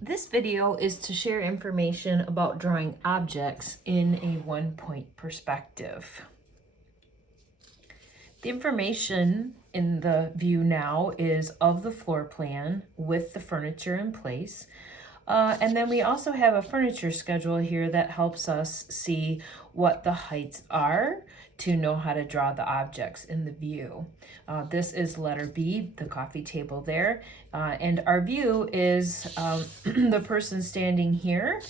This video is to share information about drawing objects in a one-point perspective. The information in the view now is of the floor plan with the furniture in place. And then we also have a furniture schedule here that helps us see what the heights are to know how to draw the objects in the view. This is letter B, the coffee table there. And our view is the person standing here.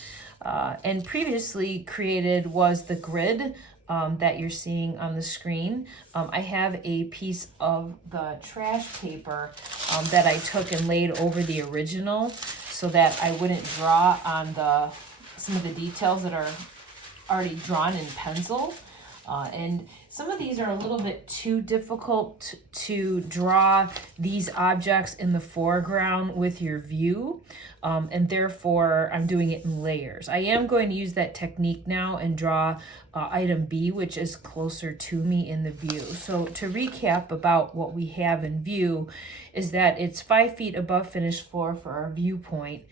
And previously created was the grid that you're seeing on the screen. I have a piece of the trash paper that I took and laid over the original so that I wouldn't draw on some of the details that are already drawn in pencil. And some of these are a little bit too difficult to draw these objects in the foreground with your view, and therefore I'm doing it in layers. I am going to use that technique now and draw item B, which is closer to me in the view. So to recap about what we have in view is that it's 5 feet above finished floor for our viewpoint.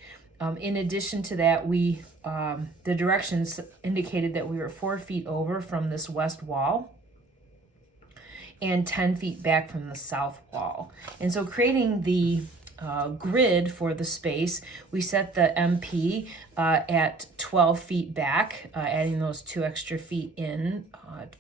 In addition to that, the directions indicated that we were 4 feet over from this west wall and 10 feet back from the south wall. And so creating the grid for the space, we set the MP at 12 feet back, adding those 2 extra feet in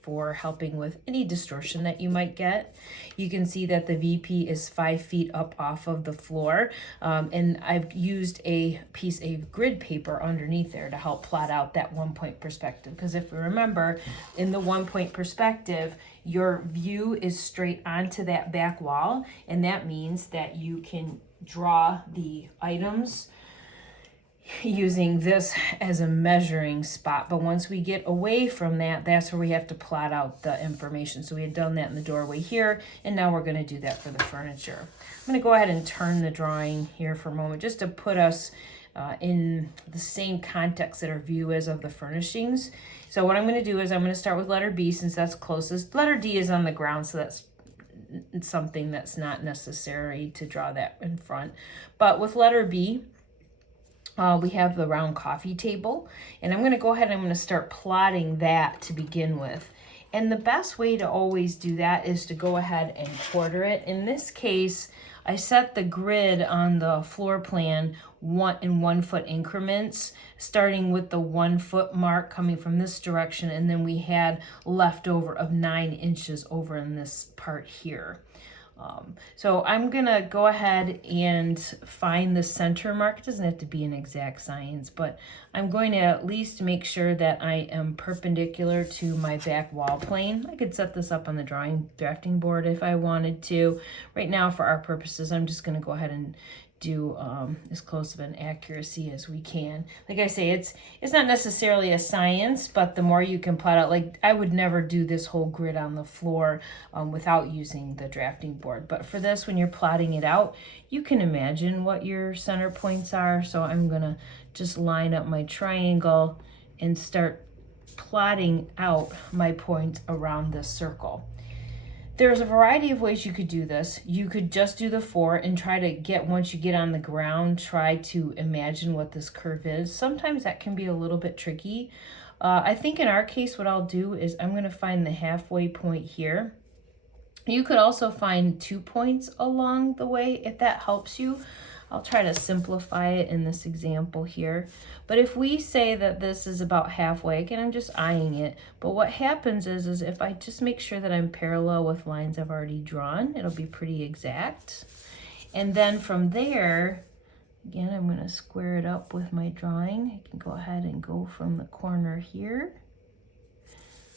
for helping with any distortion that you might get. You can see that the VP is 5 feet up off of the floor, and I've used a piece of grid paper underneath there to help plot out that 1-point perspective, because if we remember, in the 1-point perspective, your view is straight onto that back wall, and that means that you can draw the items using this as a measuring spot. But once we get away from that, that's where we have to plot out the information. So we had done that in the doorway here, and now we're going to do that for the furniture. I'm going to go ahead and turn the drawing here for a moment just to put us in the same context that our view is of the furnishings. So what I'm going to do is I'm going to start with letter B since that's closest. Letter D is on the ground, so that's something that's not necessary to draw that in front. But with letter B, we have the round coffee table, and I'm going to go ahead and I'm going to start plotting that to begin with. And the best way to always do that is to go ahead and quarter it. In this case, I set the grid on the floor plan in 1 foot increments, starting with the 1 foot mark coming from this direction, and then we had leftover of 9 inches over in this part here. So I'm gonna go ahead and find the center mark. It doesn't have to be an exact science, but I'm going to at least make sure that I am perpendicular to my back wall plane. I could set this up on the drafting board if I wanted to. Right now, for our purposes, I'm just gonna go ahead and do as close of an accuracy as we can. Like I say, it's not necessarily a science, but the more you can plot out, like I would never do this whole grid on the floor without using the drafting board. But for this, when you're plotting it out, you can imagine what your center points are. So I'm gonna just line up my triangle and start plotting out my points around this circle. There's a variety of ways you could do this. You could just do the 4 and try to get, once you get on the ground, try to imagine what this curve is. Sometimes that can be a little bit tricky. I think in our case, what I'll do is I'm going to find the halfway point here. You could also find 2 points along the way if that helps you. I'll try to simplify it in this example here. But if we say that this is about halfway, again, I'm just eyeing it. But what happens is if I just make sure that I'm parallel with lines I've already drawn, it'll be pretty exact. And then from there, again, I'm going to square it up with my drawing. I can go ahead and go from the corner here.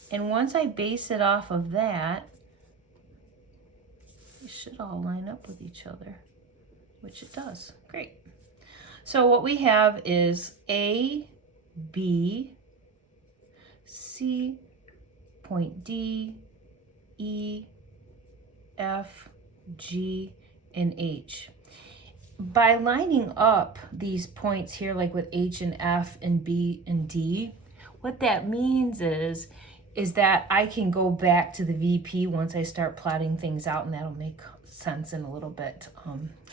And once I base it off of that, it should all line up with each other, which it does. Great. So what we have is A, B, C, point D, E, F, G, and H. By lining up these points here, like with H and F and B and D, what that means is that I can go back to the VP once I start plotting things out, and that'll make sense in a little bit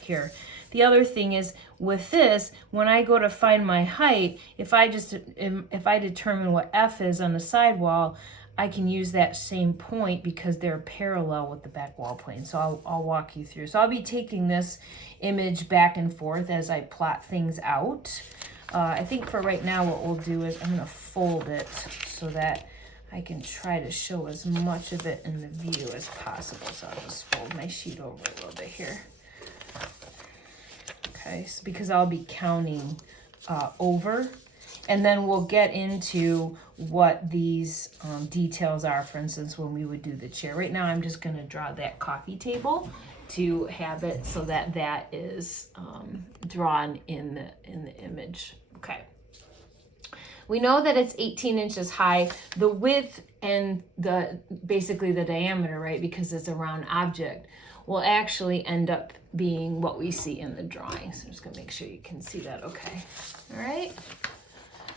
here. The other thing is with this, when I go to find my height, if I determine what F is on the sidewall, I can use that same point because they're parallel with the back wall plane. So I'll walk you through. So I'll be taking this image back and forth as I plot things out. I think for right now what we'll do is I'm going to fold it so that I can try to show as much of it in the view as possible. So I'll just fold my sheet over a little bit here. Okay, so because I'll be counting over. And then we'll get into what these details are, for instance, when we would do the chair. Right now, I'm just going to draw that coffee table to have it so that that is drawn in the image. Okay. We know that it's 18 inches high. The width and basically the diameter, right, because it's a round object, will actually end up being what we see in the drawing. So I'm just going to make sure you can see that okay. All right.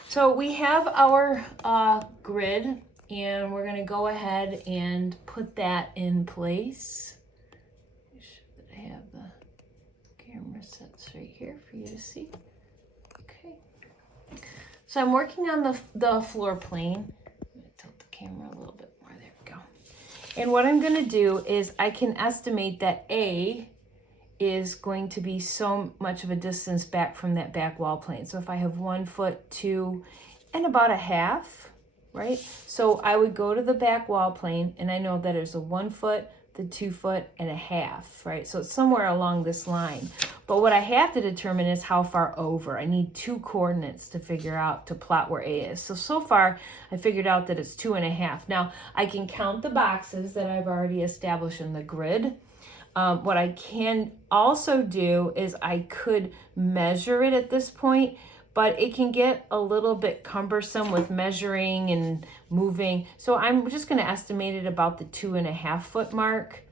So we have our grid, and we're going to go ahead and put that in place. Make sure that I have the camera set straight here for you to see. Okay. So I'm working on the floor plane. I'm going to tilt the camera a little bit more. There we go. And what I'm going to do is I can estimate that A is going to be so much of a distance back from that back wall plane. So if I have 1 foot, 2, and about a half, right? So I would go to the back wall plane, and I know that there's a 1 foot, the 2 foot, and a half, right? So it's somewhere along this line. But what I have to determine is how far over. I need 2 coordinates to figure out, to plot where A is. So far, I figured out that it's 2.5. Now, I can count the boxes that I've already established in the grid. What I can also do is I could measure it at this point, but it can get a little bit cumbersome with measuring and moving. So I'm just going to estimate it about the 2.5 foot mark.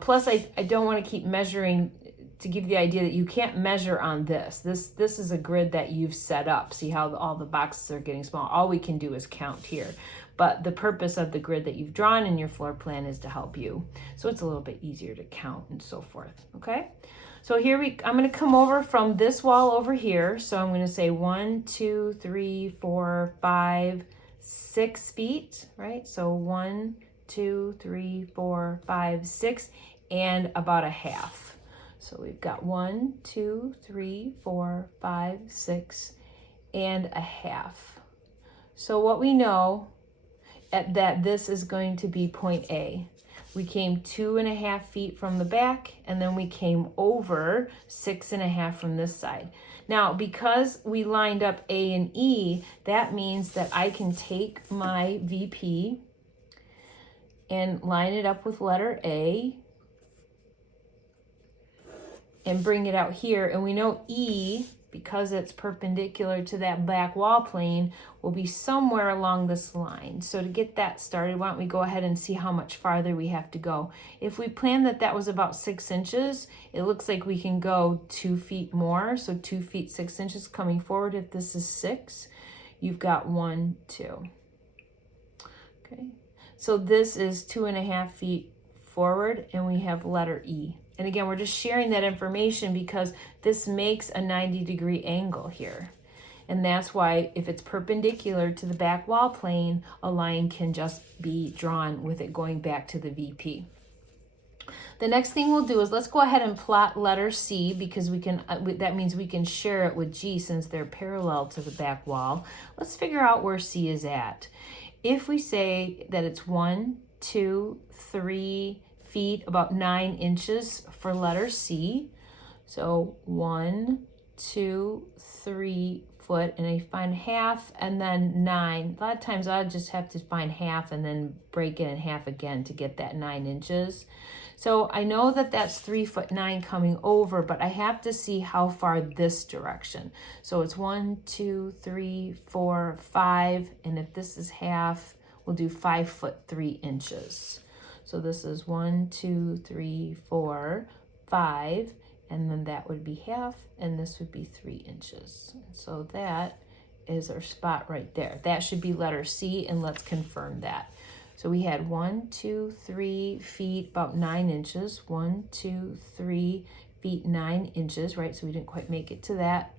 Plus, I don't want to keep measuring to give you the idea that you can't measure on this. This is a grid that you've set up. See how all the boxes are getting small. All we can do is count here. But the purpose of the grid that you've drawn in your floor plan is to help you. So it's a little bit easier to count and so forth, okay? So here I'm gonna come over from this wall over here. So I'm gonna say 1, 2, 3, 4, 5, 6 feet, right? So 1, 2, 3, 4, 5, 6, and about a half. So we've got 1, 2, 3, 4, 5, 6, and a half. So what we know that this is going to be point A. We came 2.5 feet from the back, and then we came over 6.5 from this side. Now, because we lined up A and E, that means that I can take my VP and line it up with letter A and bring it out here. And we know E, because it's perpendicular to that back wall plane, will be somewhere along this line. So to get that started, why don't we go ahead and see how much farther we have to go. If we planned that was about 6 inches, it looks like we can go 2 feet more. So 2 feet, 6 inches coming forward. If this is 6, you've got 1, 2. Okay. So this is 2.5 feet forward, and we have letter E. And again, we're just sharing that information because this makes a 90-degree angle here. And that's why if it's perpendicular to the back wall plane, a line can just be drawn with it going back to the VP. The next thing we'll do is let's go ahead and plot letter C, because we can. That means we can share it with G since they're parallel to the back wall. Let's figure out where C is at. If we say that it's 1, 2, 3 feet, about 9 inches for letter C. So 1, 2, 3 foot, and I find half and then 9. A lot of times I just have to find half and then break it in half again to get that 9 inches. So I know that that's 3'9" coming over, but I have to see how far this direction. So it's 1, 2, 3, 4, 5, and if this is half, we'll do 5'3". So this is 1, 2, 3, 4, 5, and then that would be half, and this would be 3 inches. So that is our spot right there. That should be letter C, and let's confirm that. So we had 1, 2, 3 feet, about 9 inches. 1, 2, 3 feet, 9 inches, right? So we didn't quite make it to that.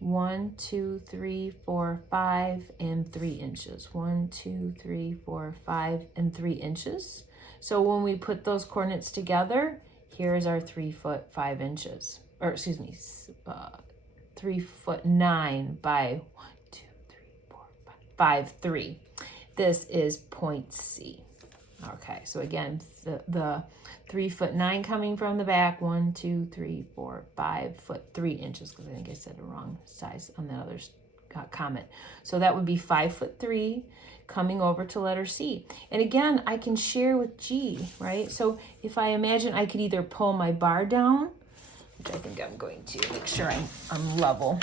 1, 2, 3, 4, 5, and 3 inches. 1, 2, 3, 4, 5, and 3 inches. So when we put those coordinates together, here's our 3 foot 5 inches, or excuse me, 3 foot 9 by 1, 2, 3, 4, 5, 3. This is point C. Okay, so again, the 3 foot 9 coming from the back, 1, 2, 3, 4, 5 foot 3 inches, because I think I said the wrong size on the other comment. So that would be 5 foot 3 coming over to letter C. And again, I can share with G, right? So if I imagine I could either pull my bar down, which I think I'm going to make sure I'm level,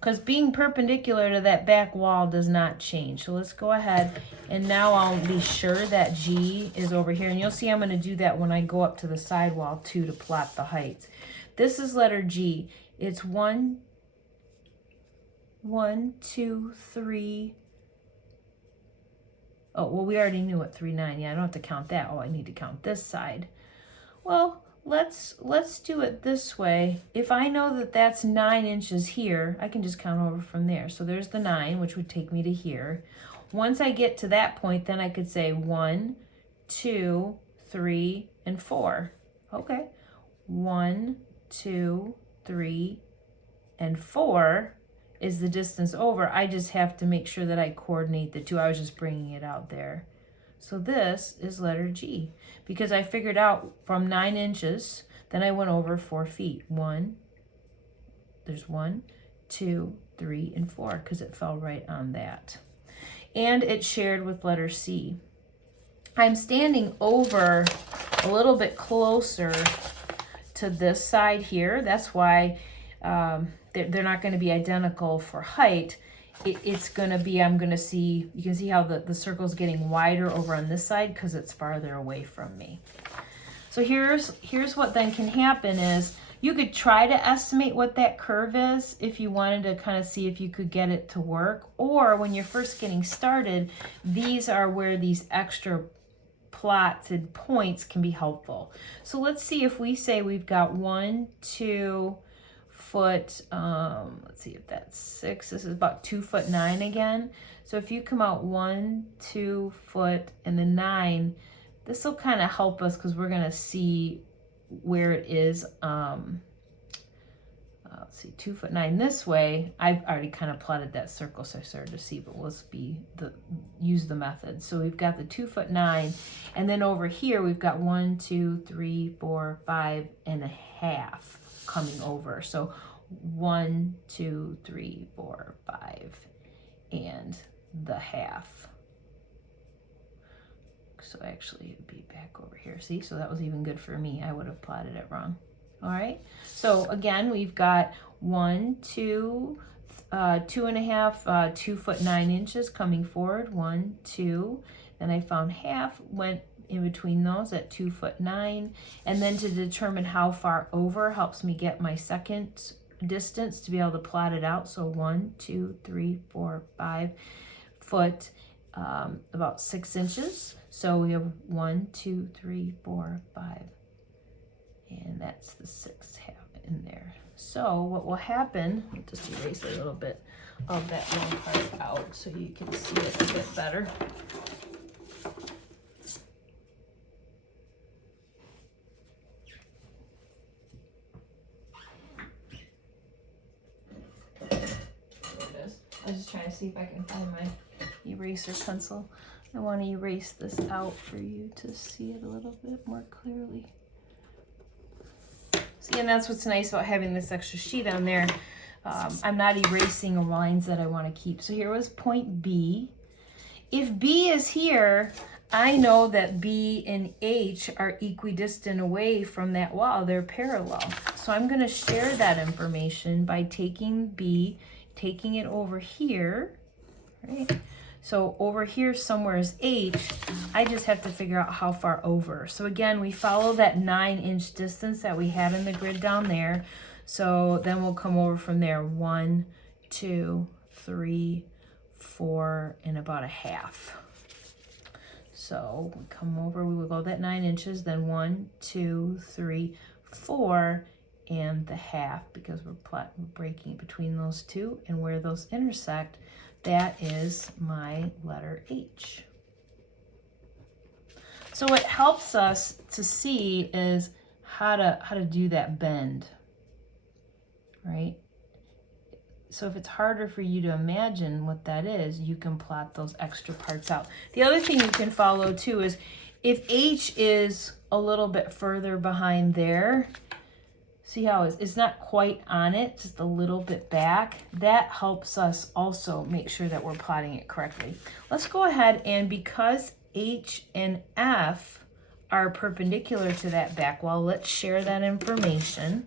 because being perpendicular to that back wall does not change. So let's go ahead, and now I'll be sure that G is over here. And you'll see I'm going to do that when I go up to the side wall too, to plot the heights. This is letter G. It's 1, 2, 3. Oh, well, we already knew what 3, 9. Yeah, I don't have to count that. Oh, I need to count this side. Well, let's do it this way. If I know that that's 9 inches here, I can just count over from there. So there's the 9, which would take me to here. Once I get to that point, then I could say 1, 2, 3, and 4. Okay. 1, 2, 3, and 4 is the distance over. I just have to make sure that I coordinate the two. I was just bringing it out there. So this is letter G, because I figured out from 9 inches, then I went over 4 feet. There's 1, 2, 3, and 4, because it fell right on that. And it shared with letter C. I'm standing over a little bit closer to this side here. That's why they're not going to be identical for height. It's going to be, I'm going to see, you can see how the circle's getting wider over on this side because it's farther away from me. So here's what then can happen is you could try to estimate what that curve is if you wanted to kind of see if you could get it to work. Or when you're first getting started, these are where these extra plotted points can be helpful. So let's see if we say we've got 1, 2 foot, let's see if that's 6. This is about 2 foot 9 again. So if you come out 1, 2 foot, and then 9, this will kind of help us because we're going to see where it is. Let's see, 2 foot 9 this way. I've already kind of plotted that circle, so I started to see, but let's use the method. So we've got the 2 foot 9, and then over here we've got 1, 2, 3, 4, 5 and a half coming over. So 1, 2, 3, 4, 5, and the half. So actually it'd be back over here. See, so that was even good for me. I would have plotted it wrong. All right. So again, we've got 1, 2, 2.5, 2 foot 9 inches coming forward. 1, 2. Then I found half, went in between those at 2 foot 9. And then to determine how far over helps me get my second distance to be able to plot it out. So 1, 2, 3, 4, 5 foot, about 6 inches. So we have 1, 2, 3, 4, 5. And that's the 6th half in there. So what will happen, I'll just erase a little bit of that long part out so you can see it a bit better. There it is. I was just trying to see if I can find my eraser pencil. I want to erase this out for you to see it a little bit more clearly. See, and that's what's nice about having this extra sheet on there. I'm not erasing lines that I want to keep. So here was point B. If B is here, I know that B and H are equidistant away from that wall. They're parallel. So I'm going to share that information by taking B, taking it over here, right? So over here somewhere is H. I just have to figure out how far over. So again, we follow that 9-inch distance that we had in the grid down there. So then we'll come over from there. 1, 2, 3, 4, and about a half. So we come over, we will go that 9 inches, then 1, 2, 3, 4, and the half, because we're breaking between those two, and where those intersect, that is my letter H. So what helps us to see is how to do that bend, right? So if it's harder for you to imagine what that is, you can plot those extra parts out. The other thing you can follow too is if H is a little bit further behind there, see how it's not quite on it, just a little bit back. That helps us also make sure that we're plotting it correctly. Let's go ahead, and because H and F are perpendicular to that back wall, let's share that information.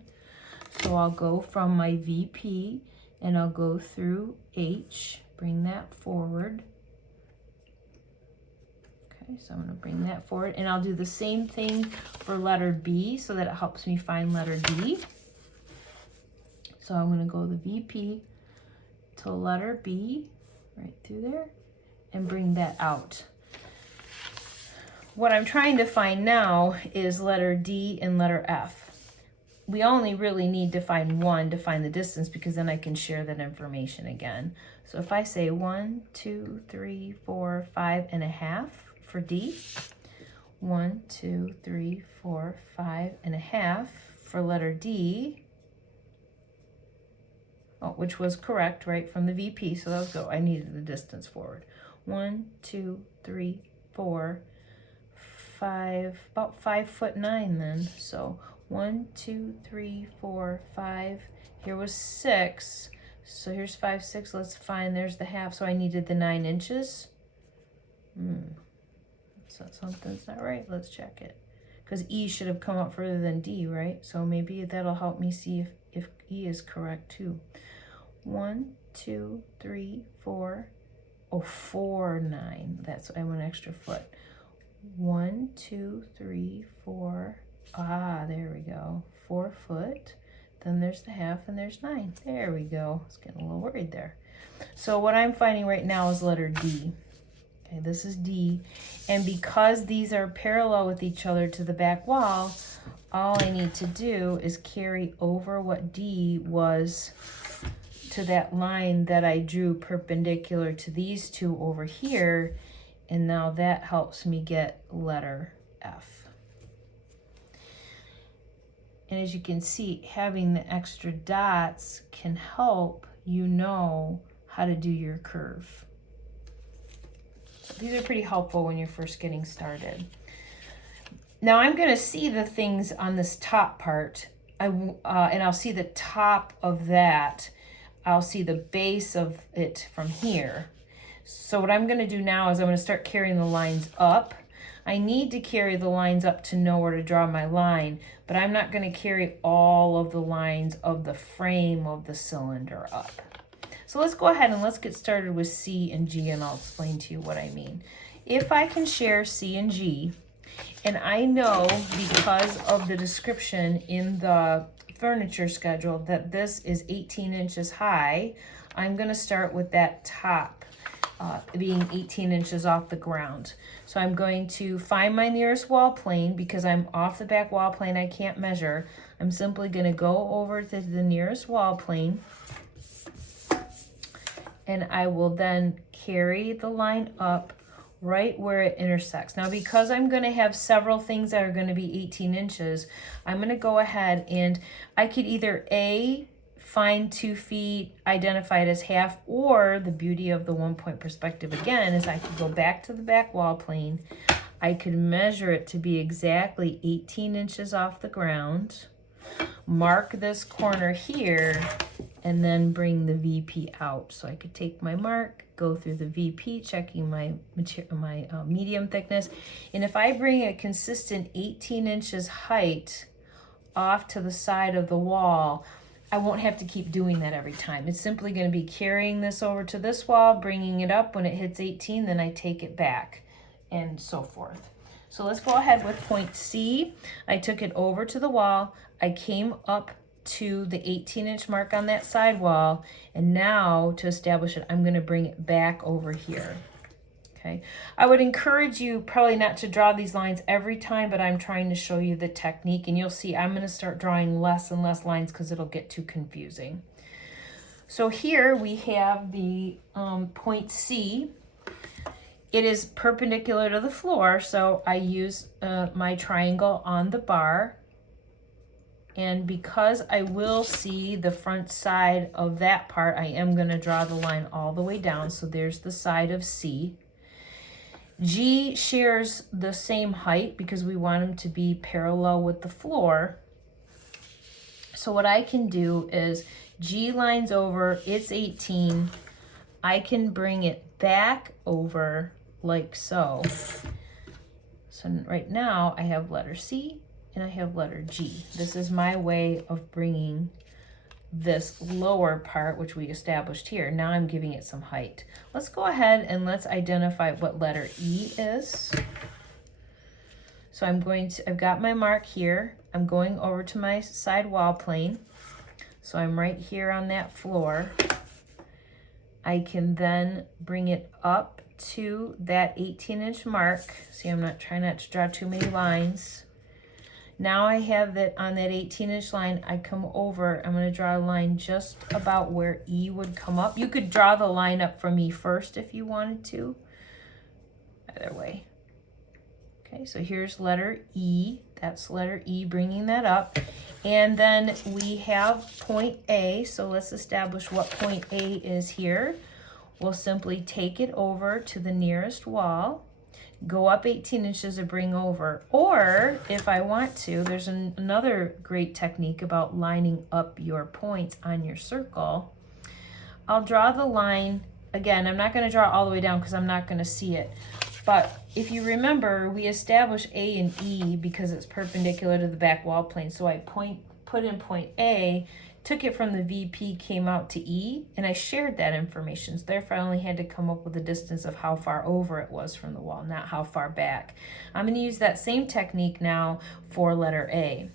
So I'll go from my VP and I'll go through H, bring that forward. Okay, so I'm going to bring that forward, and I'll do the same thing for letter B so that it helps me find letter D. So I'm going to go the VP to letter B, right through there, and bring that out. What I'm trying to find now is letter D and letter F. We only really need to find one to find the distance, because then I can share that information again. So if I say 1, 2, 3, 4, 5.5 for D, 1, 2, 3, 4, 5.5 for letter D, which was correct, right, from the VP, so that was go. I needed the distance forward. 1, 2, 3, 4, 5, about 5'9" then. So 1, 2, 3, 4, 5. Here was 6. So here's 5, 6. Let's find, there's the half. So I needed the 9 inches. So something's not right. Let's check it. Because E should have come up further than D, right? So maybe that'll help me see if E is correct too. 1, 2, 3, 4. Oh, 4, 9. That's, I went extra foot. 1, 2, 3, 4. Ah, there we go. 4 foot. Then there's the half, and there's 9. There we go. I was getting a little worried there. So what I'm finding right now is letter D. Okay, this is D. And because these are parallel with each other to the back wall, all I need to do is carry over what D was to that line that I drew perpendicular to these two over here. And now that helps me get letter F. And as you can see, having the extra dots can help you know how to do your curve. So these are pretty helpful when you're first getting started. Now I'm going to see the things on this top part, and I'll see the top of that. I'll see the base of it from here. So what I'm going to do now is I'm going to start carrying the lines up. I need to carry the lines up to know where to draw my line, but I'm not going to carry all of the lines of the frame of the cylinder up. So let's go ahead and let's get started with C and G, and I'll explain to you what I mean. If I can share C and G, and I know because of the description in the furniture schedule that this is 18 inches high, I'm going to start with that top being 18 inches off the ground. So I'm going to find my nearest wall plane. Because I'm off the back wall plane, I can't measure. I'm simply going to go over to the nearest wall plane, and I will then carry the line up right where it intersects. Now, because I'm going to have several things that are going to be 18 inches, I'm going to go ahead and I could either find 2 feet, identify it as half, or the beauty of the 1-point perspective again is I could go back to the back wall plane. I could measure it to be exactly 18 inches off the ground, mark this corner here, and then bring the VP out. So I could take my mark, go through the VP, checking my medium thickness. And if I bring a consistent 18 inches height off to the side of the wall, I won't have to keep doing that every time. It's simply going to be carrying this over to this wall, bringing it up. When it hits 18, then I take it back, and so forth. So let's go ahead with point C. I took it over to the wall. I came up to the 18-inch mark on that side wall, and now to establish it, I'm going to bring it back over here. Okay, I would encourage you probably not to draw these lines every time, but I'm trying to show you the technique, and you'll see I'm going to start drawing less and less lines because it'll get too confusing. So here we have the point C. It is perpendicular to the floor, so I use my triangle on the bar. And because I will see the front side of that part, I am going to draw the line all the way down. So there's the side of C. G shares the same height because we want them to be parallel with the floor. So what I can do is G lines over, it's 18. I can bring it back over like so. So right now I have letter C and I have letter G. This is my way of bringing this lower part, which we established here. Now I'm giving it some height. Let's go ahead and let's identify what letter E is. So I've got my mark here. I'm going over to my side wall plane. So I'm right here on that floor. I can then bring it up to that 18-inch mark. See, I'm not trying not to draw too many lines. Now I have that on that 18-inch line. I come over, I'm going to draw a line just about where E would come up. You could draw the line up from E first if you wanted to. Either way. Okay, so here's letter E. That's letter E, bringing that up. And then we have point A. So let's establish what point A is here. We'll simply take it over to the nearest wall, go up 18 inches and bring over. Or if I want to, there's another great technique about lining up your points on your circle. I'll draw the line. Again, I'm not going to draw all the way down because I'm not going to see it. But if you remember, we established A and E because it's perpendicular to the back wall plane. So I put in point A, took it from the VP, came out to E, and I shared that information. So therefore, I only had to come up with a distance of how far over it was from the wall, not how far back. I'm going to use that same technique now for letter A.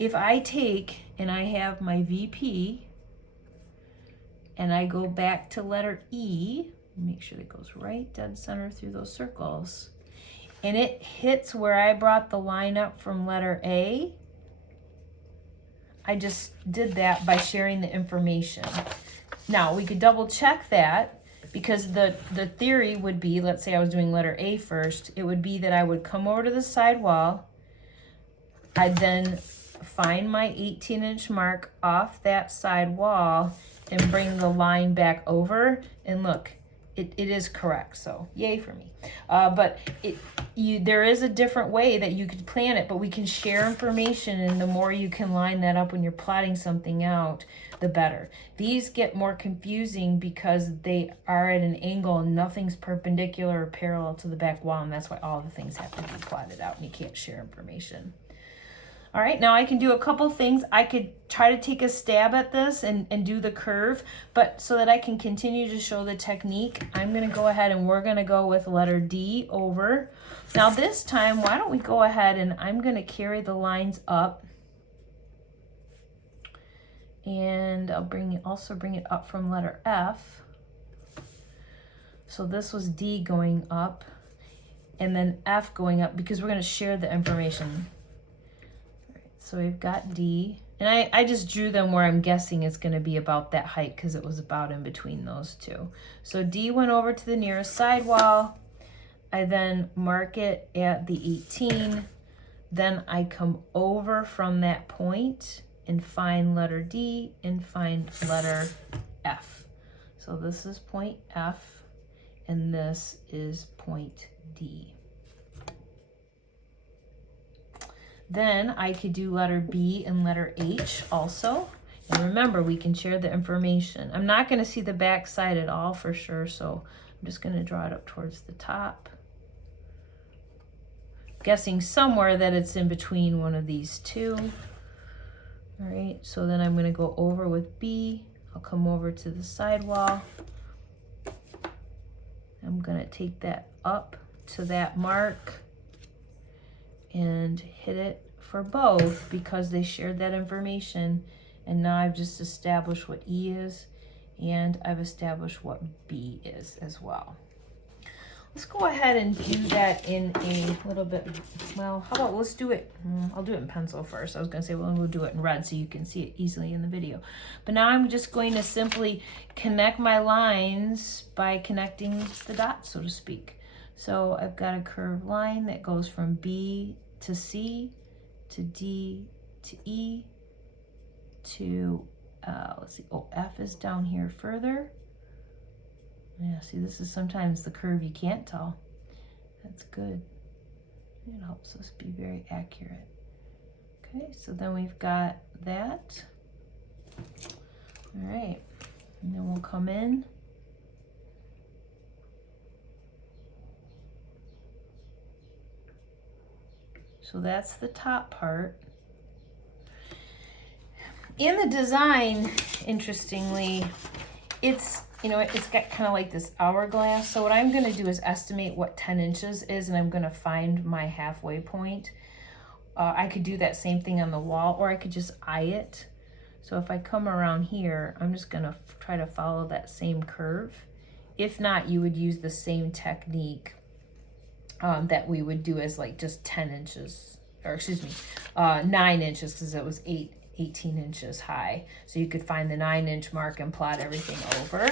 If I take and I have my VP and I go back to letter E, make sure that goes right dead center through those circles, and it hits where I brought the line up from letter A, I just did that by sharing the information. Now, we could double check that because the theory would be, let's say I was doing letter A first, it would be that I would come over to the side wall, I'd then find my 18-inch mark off that side wall and bring the line back over, and look, it is correct, so yay for me. But there is a different way that you could plan it, but we can share information, and the more you can line that up when you're plotting something out, the better. These get more confusing because they are at an angle and nothing's perpendicular or parallel to the back wall, and that's why all the things have to be plotted out and you can't share information. All right, now I can do a couple things. I could try to take a stab at this and do the curve, but so that I can continue to show the technique, I'm gonna go ahead and we're gonna go with letter D over. Now this time, why don't we go ahead and I'm gonna carry the lines up, and I'll also bring it up from letter F. So this was D going up, and then F going up because we're gonna share the information. So we've got D, and I just drew them where I'm guessing it's going to be about that height because it was about in between those two. So D went over to the nearest side wall. I then mark it at the 18. Then I come over from that point and find letter D and find letter F. So this is point F, and this is point D. Then I could do letter B and letter H also. And remember, we can share the information. I'm not going to see the back side at all for sure, so I'm just going to draw it up towards the top. Guessing somewhere that it's in between one of these two. All right, so then I'm going to go over with B. I'll come over to the side wall. I'm going to take that up to that mark and hit it for both because they shared that information, and now I've just established what E is and I've established what B is as well. Let's go ahead and do that in a little bit, well, how about let's do it, I'll do it in pencil first. I was gonna say, well, we'll do it in red so you can see it easily in the video. But now I'm just going to simply connect my lines by connecting the dots, so to speak. So I've got a curved line that goes from B to C to D to E to, let's see, oh, F is down here further. Yeah, see, this is sometimes the curve you can't tell. That's good. It helps us be very accurate. Okay, so then we've got that. All right, and then we'll come in. So that's the top part. In the design, interestingly, it's, you know, it's got kind of like this hourglass. So what I'm going to do is estimate what 10 inches is, and I'm going to find my halfway point. I could do that same thing on the wall, or I could just eye it. So if I come around here, I'm just going to try to follow that same curve. If not, you would use the same technique that we would do as like just 10 inches, or excuse me, 9 inches, because it was 18 inches high. So you could find the 9-inch mark and plot everything over.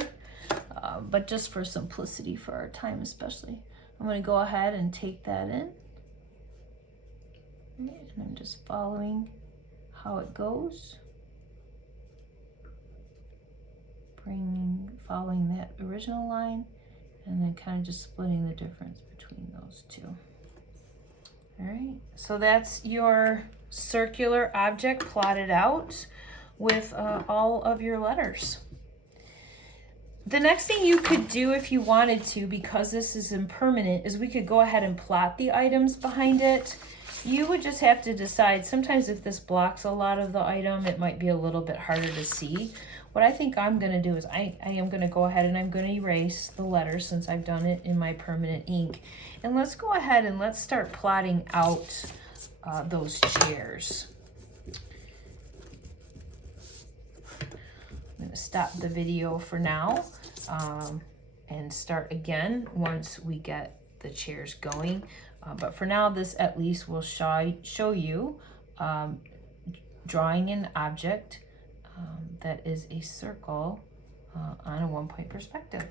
But just for simplicity for our time especially, I'm going to go ahead and take that in. And I'm just following how it goes. Following that original line, and then kind of just splitting the difference between those two. All right, so that's your circular object plotted out with all of your letters. The next thing you could do if you wanted to, because this is impermanent, is we could go ahead and plot the items behind it. You would just have to decide, sometimes if this blocks a lot of the item, it might be a little bit harder to see. What I think I'm gonna do is I am gonna go ahead and I'm gonna erase the letters since I've done it in my permanent ink. And let's go ahead and let's start plotting out those chairs. I'm gonna stop the video for now and start again once we get the chairs going. But for now, this at least will show you drawing an object that is a circle on a 1-point perspective.